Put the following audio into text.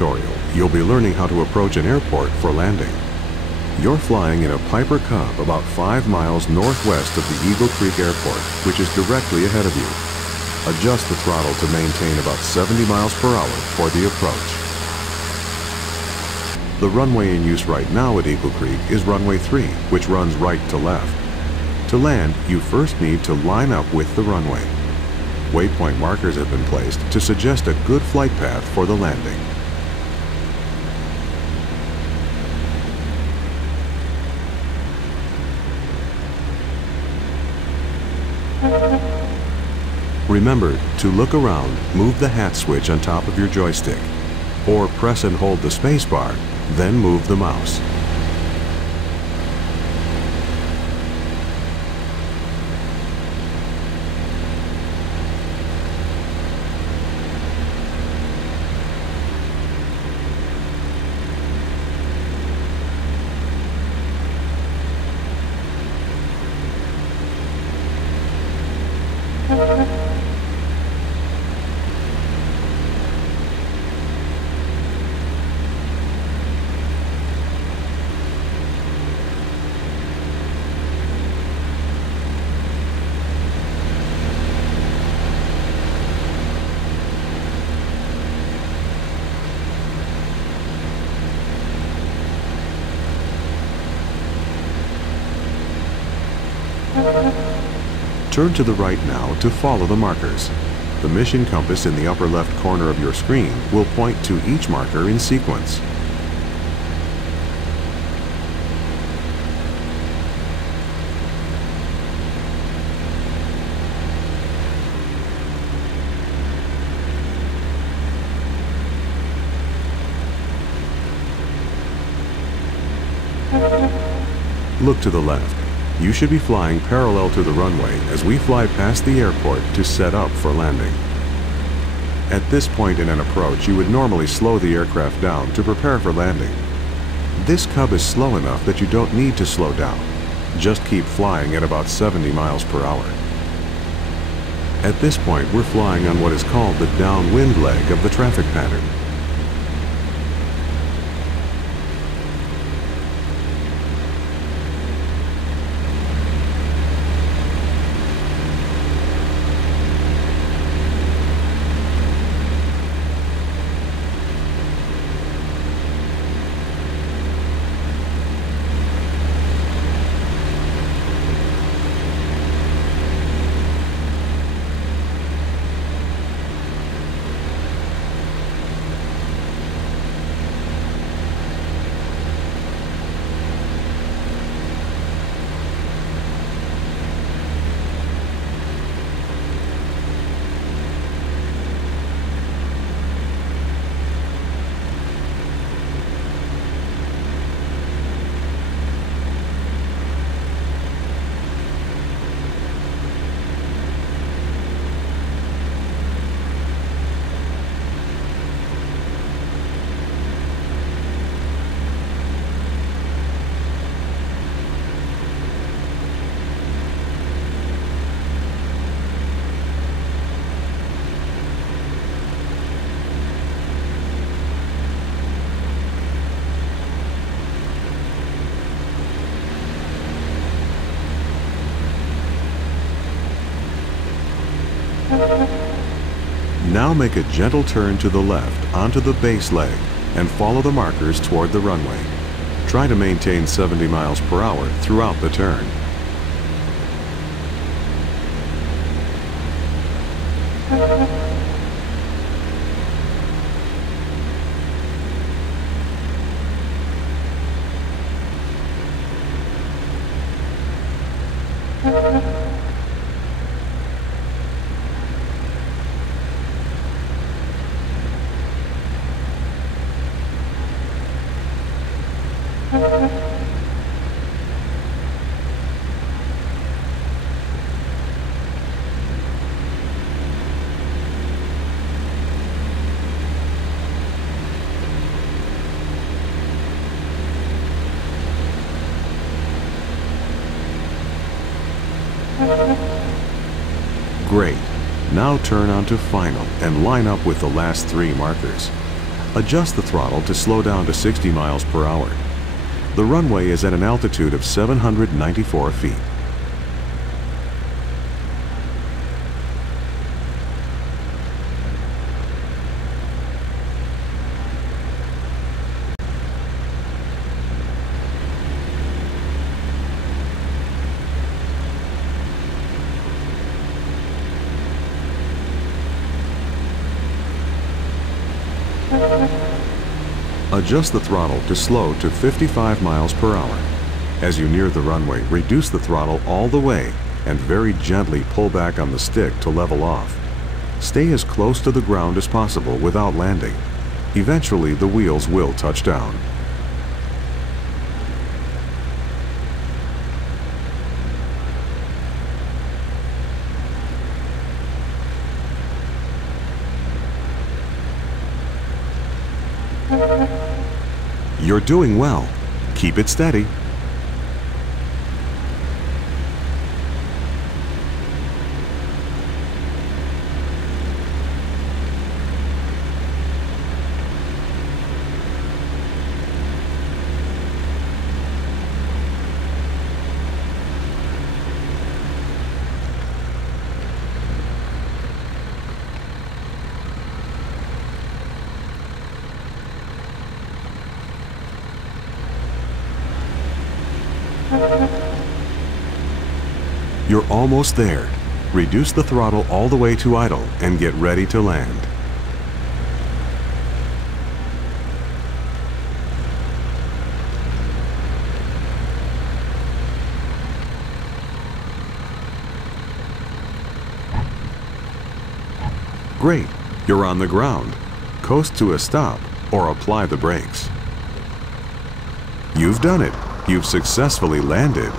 tutorial, you'll be learning how to approach an airport for landing. You're flying in a Piper Cub about 5 miles northwest of the Eagle Creek Airport, which is directly ahead of you. Adjust the throttle to maintain about 70 miles per hour for the approach. The runway in use right now at Eagle Creek is runway 3, which runs right to left. To land, you first need to line up with the runway. Waypoint markers have been placed to suggest a good flight path for the landing. Remember to look around, move the hat switch on top of your joystick, or press and hold the spacebar, then move the mouse. Turn to the right now to follow the markers. The mission compass in the upper left corner of your screen will point to each marker in sequence. Look to the left. You should be flying parallel to the runway as we fly past the airport to set up for landing. At this point in an approach, you would normally slow the aircraft down to prepare for landing. This Cub is slow enough that you don't need to slow down. Just keep flying at about 70 miles per hour. At this point, we're flying on what is called the downwind leg of the traffic pattern. Now make a gentle turn to the left onto the base leg and follow the markers toward the runway. Try to maintain 70 miles per hour throughout the turn. Great. Now turn onto final and line up with the last 3 markers. Adjust the throttle to slow down to 60 miles per hour. The runway is at an altitude of 794 feet. Adjust the throttle to slow to 55 miles per hour. As you near the runway, reduce the throttle all the way and very gently pull back on the stick to level off. Stay as close to the ground as possible without landing. Eventually, the wheels will touch down. You're doing well. Keep it steady. You're almost there. Reduce the throttle all the way to idle and get ready to land. Great, you're on the ground. Coast to a stop or apply the brakes. You've done it. You've successfully landed.